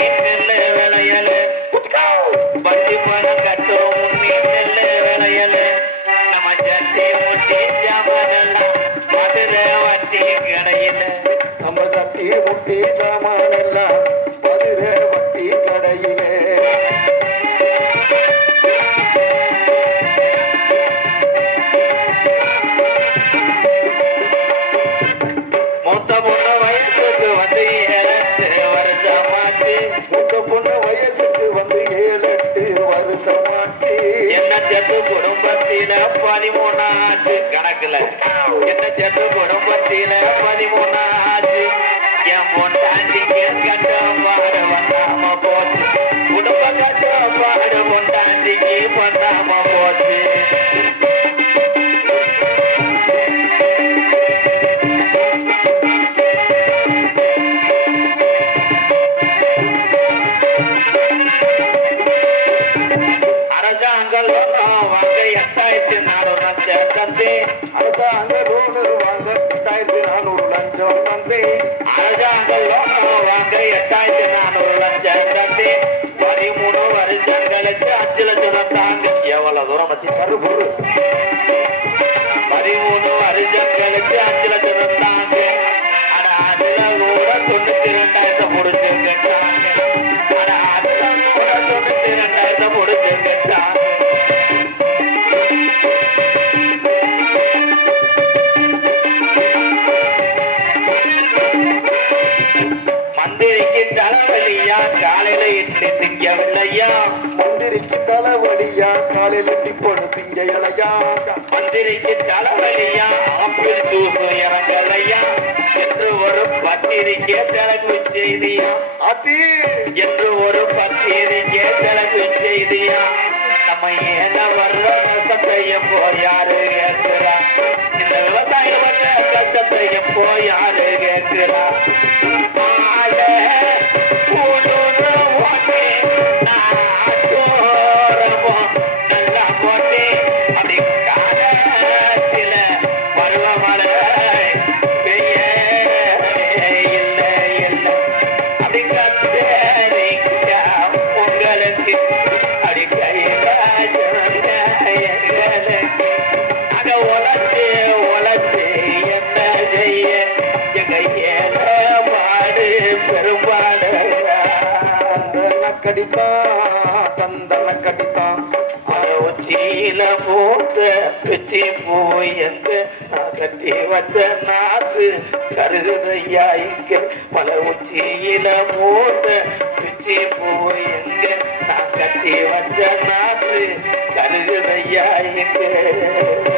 கட்டும் விளையல. வட்டி பணம் கட்டும் முன்னே விளையல. நம்ம சட்டி முட்டி ஜாமனெல்லாம் மதுரை வட்டி நம்ம சட்டி முட்டி என்ன செத்து குடும்பத்தில பதிமூணாச்சு. கணக்குல. என்ன செத்து குடும்பத்தில பதிமூணாச்சு? என் பொண்டாட்டிக்கு கட்ட பாடு பண்ணாம போச்சு. குடும்ப கட்ட பாடு பொண்டாட்டிக்கு பண்ணாம ಅರಸ ಅಂಗಲ್ ವಾಂಗ ಎಷ್ಟ ಐತಿ ನಾನು ನನ್ನ ಚೇರ್ತಂತೆ ಅರಸ ಅಂಗಲ್ ವಾಂಗ ಎಷ್ಟ ಐತಿ ನಾನು ನನ್ನ ಚೇರ್ತಂತೆ ಅರಸ ಅಂಗಲ್ ವಾಂಗ ಎಷ್ಟ ಐತಿ ನಾನು ನನ್ನ ಚೇರ್ತಂತೆ పదిమూడు వరి జంగలకి అచ్చుల చూడటానికి కేవల దూరం వచ్చి సరుబురు పదిమూడు వరి தலைவலியா காலையில இட்லி திங்கவில்லையா? மந்திரிக்கு தலைவலியா? காலையில டிப்பொண்ணு திங்க இலையா மந்திரிக்கு தலைவலியா? ஆப்பிள் ஜூஸ் இறங்கலையா? என்று ஒரு பத்திரிக்கை திறக்கு செய்தியா? அத்தி என்று ஒரு பத்திரிக்கை திறக்கு செய்தியா? நம்ம ஏன வர்ற கஷ்டத்தையும் போயாரு கேட்கிறா இந்த விவசாயம் வர்ற கஷ்டத்தையும் போயாரு கடித்தா தந்தன கடித்தா அத போத்த பிச்சி போய் எந்த கட்டி வச்ச நாத்து கருதையா இங்க மல உச்சியில போத்த பிச்சி போய் எங்க நான் கட்டி வச்ச நாத்து கருதையா இங்க